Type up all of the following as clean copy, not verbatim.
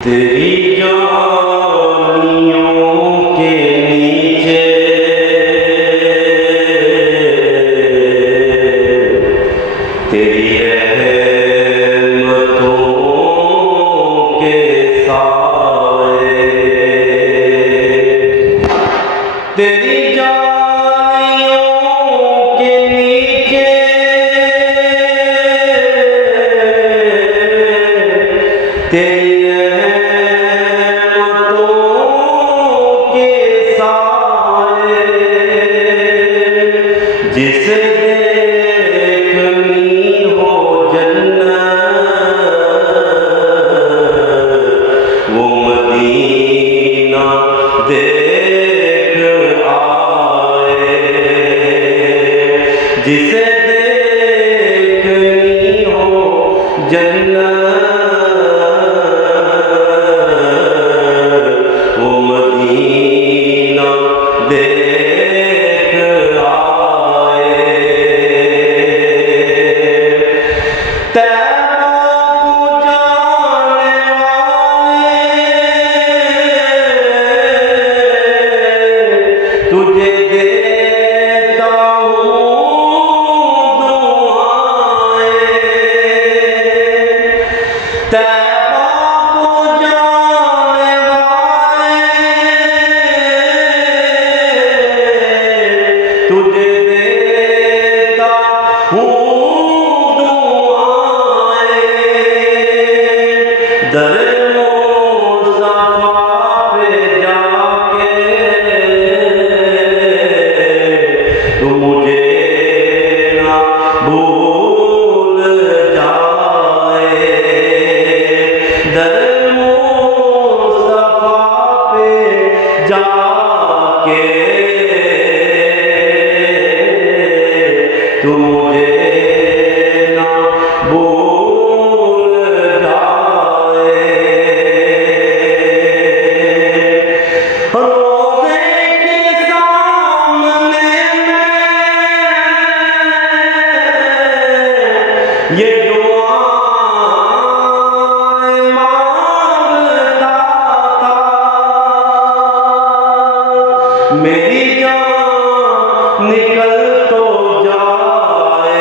तेरी जानियों के नीचे तेरी रहमतों के साए, तेरी जानियों के नीचे तेरी जिसे देखनी हो जन्नत वो मदीना देख आए, जिसे देखनी हो जन्नत वो मदीना देख आए। तुझे देता हूँ दुआएं, तैबा को जाने वाले, तुझे देता हूँ दुआएं। दर भूल जाए, दर मुस्तफा पे जाके तू मुझे ना भूल जाए। रोज़े के सामने ये दुआएं मांगता था, मेरी जान निकल तो जाए,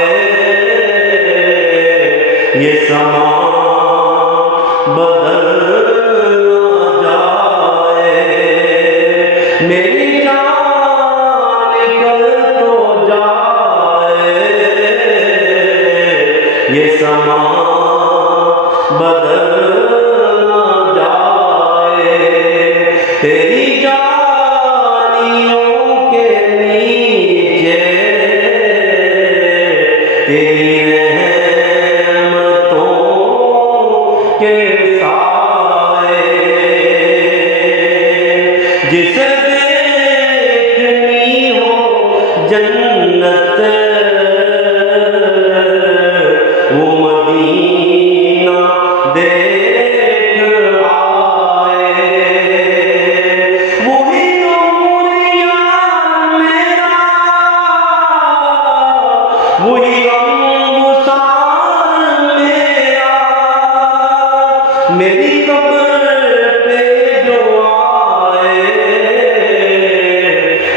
ये समा बदल ना जाए, मेरी जान निकल तो जाए, ये समा बदल ना जाए। तेरी जानियों के नीचे तेरी रहमतों के साए, जिसे देखनी हो जन्नत वो मदीना देख आए। वही उमरिया मेरा, वही अंगुसार मेरा, मेरी कब्र पे जो आए,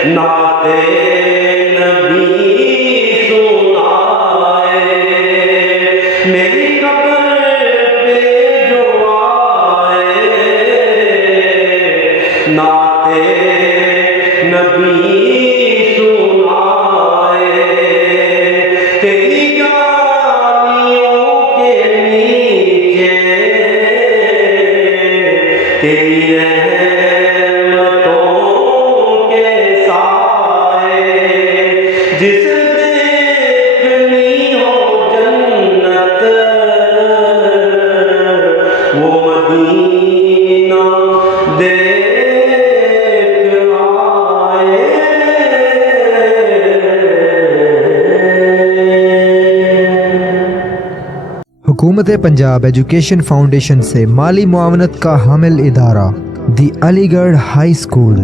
नाते नबी सुनाए, मेरी कब्र पे जो आए, नाते नबी सुनाए। तेरी जानियों के नीचे तेरी रहमतों के साए, जिसे देखनी हो जन्नत वो मदीना देख आए। हुकूमत पंजाब एजुकेशन फाउंडेशन से माली मुआवनत का हामिल इदारा दी अलीगढ़ हाई स्कूल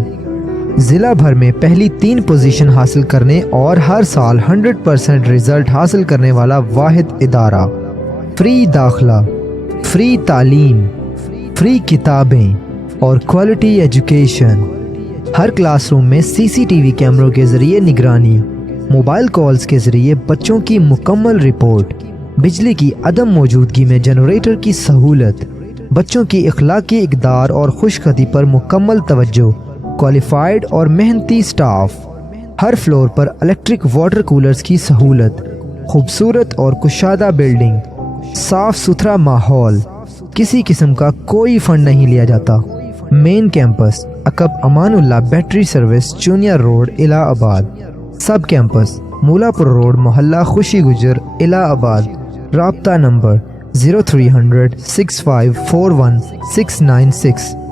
ज़िला भर में पहली 3 पोजीशन हासिल करने और हर साल 100% रिजल्ट हासिल करने वाला वाहिद इदारा। फ्री दाखिला, फ्री तालीम, फ्री किताबें और क्वालिटी एजुकेशन। हर क्लासरूम में सीसीटीवी कैमरों के जरिए निगरानी, मोबाइल कॉल्स के जरिए बच्चों की मुकम्मल रिपोर्ट, बिजली की अदम मौजूदगी में जनरेटर की सहूलत, बच्चों की इखलाकी इक़दार और खुशखती पर मुकम्मल तवज्जो, क्वालिफाइड और मेहनती स्टाफ, हर फ्लोर पर इलेक्ट्रिक वाटर कूलर्स की सहूलत, खूबसूरत और कुशादा बिल्डिंग, साफ सुथरा माहौल, किसी किस्म का कोई फंड नहीं लिया जाता। मेन कैंपस अकब अमानुल्लाह बैटरी सर्विस चुनिया road Allahabad. Sub campus मूलापुर road मोहल्ला खुशी गुजर इलाहाबाद। राब्ता नंबर 0300 6541 696।